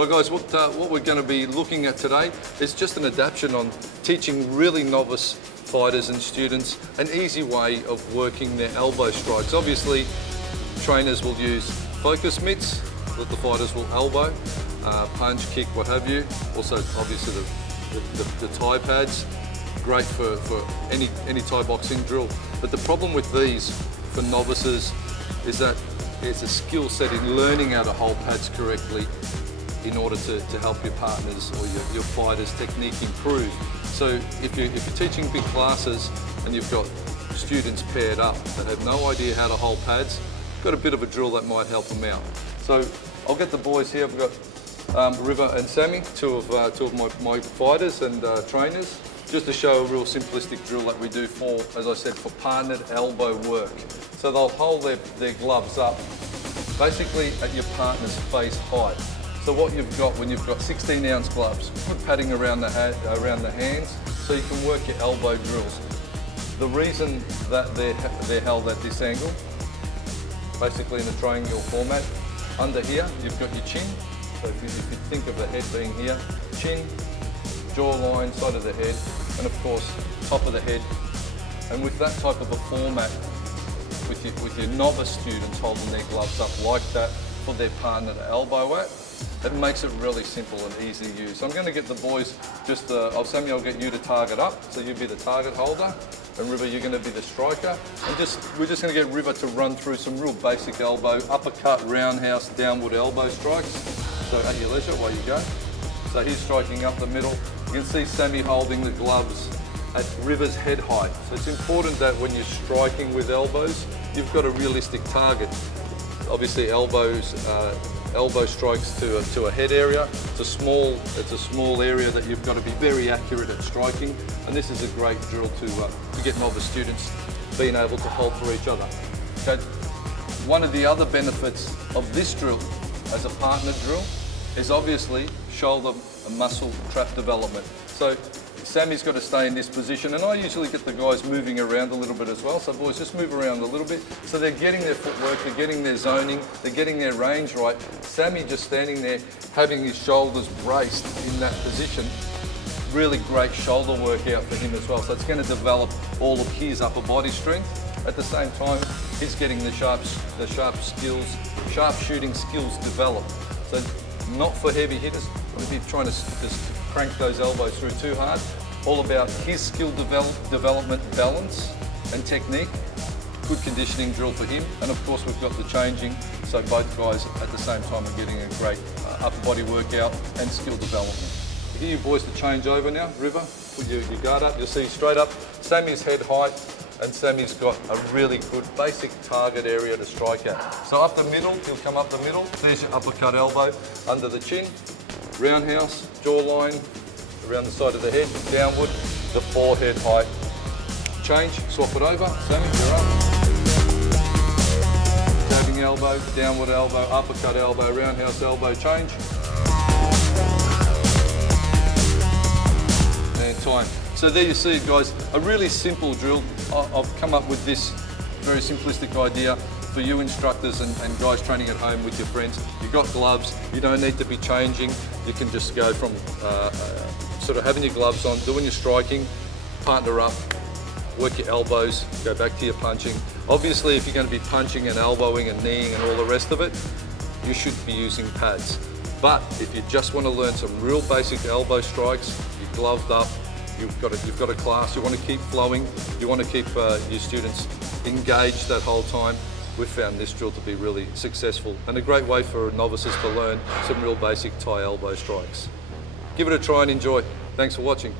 Well guys, what we're going to be looking at today is just an adaptation on teaching really novice fighters and students an easy way of working their elbow strikes. Obviously, trainers will use focus mitts that the fighters will elbow, punch, kick, what have you. Also, obviously, the Thai pads, great for any Thai boxing drill. But the problem with these for novices is that there's a skill set in learning how to hold pads correctly in order to help your partners or your fighters' technique improve. So if you're teaching big classes and you've got students paired up that have no idea how to hold pads, got a bit of a drill that might help them out. So I'll get the boys here. We've got River and Sammy, two of my fighters and trainers, just to show a real simplistic drill that we do for, as I said, for partnered elbow work. So they'll hold their gloves up basically at your partner's face height. So what you've got when you've got 16-ounce gloves, good padding around the hands so you can work your elbow drills. The reason that they're held at this angle, basically in a triangular format, under here you've got your chin. So if you think of the head being here, chin, jawline, side of the head, and of course top of the head. And with that type of a format, with your novice students holding their gloves up like that for their partner to elbow at, it makes it really simple and easy to use. So I'm going to get the boys Sammy, I'll get you to target up, so you'll be the target holder, and River, you're going to be the striker. And we're just going to get River to run through some real basic elbow, uppercut, roundhouse, downward elbow strikes. So at your leisure while you go. So he's striking up the middle. You can see Sammy holding the gloves at River's head height. So it's important that when you're striking with elbows, you've got a realistic target. Obviously elbow strikes to a head area. It's a small area that you've got to be very accurate at striking, and this is a great drill to get novice students being able to hold for each other. Okay. One of the other benefits of this drill as a partner drill is obviously shoulder and muscle trap development. So Sammy's got to stay in this position, and I usually get the guys moving around a little bit as well. So boys, just move around a little bit. So they're getting their footwork, they're getting their zoning, they're getting their range right. Sammy just standing there, having his shoulders braced in that position. Really great shoulder workout for him as well. So it's going to develop all of his upper body strength. At the same time, he's getting the sharp shooting skills developed. So not for heavy hitters, if you're trying to just crank those elbows through too hard. All about his skill development, balance and technique. Good conditioning drill for him. And of course we've got the changing, so both guys at the same time are getting a great upper body workout and skill development. I get you boys to change over now. River, put your guard up, you'll see straight up. Sammy's head height, and Sammy's got a really good basic target area to strike at. So up the middle, he'll come up the middle. There's your uppercut elbow under the chin. Roundhouse, jawline, around the side of the head, downward, the forehead height. Change, swap it over. Sammy, you're up. Jabbing elbow, downward elbow, uppercut elbow, roundhouse elbow, change. And time. So there you see it, guys, a really simple drill. I've come up with this very simplistic idea for you instructors and guys training at home with your friends. You've got gloves, you don't need to be changing. You can just go from sort of having your gloves on, doing your striking, partner up, work your elbows, go back to your punching. Obviously, if you're going to be punching and elbowing and kneeing and all the rest of it, you should be using pads. But if you just want to learn some real basic elbow strikes, you're gloved up, you've got a class, you want to keep flowing, you want to keep your students engaged that whole time, we've found this drill to be really successful and a great way for novices to learn some real basic Thai elbow strikes. Give it a try and enjoy. Thanks for watching.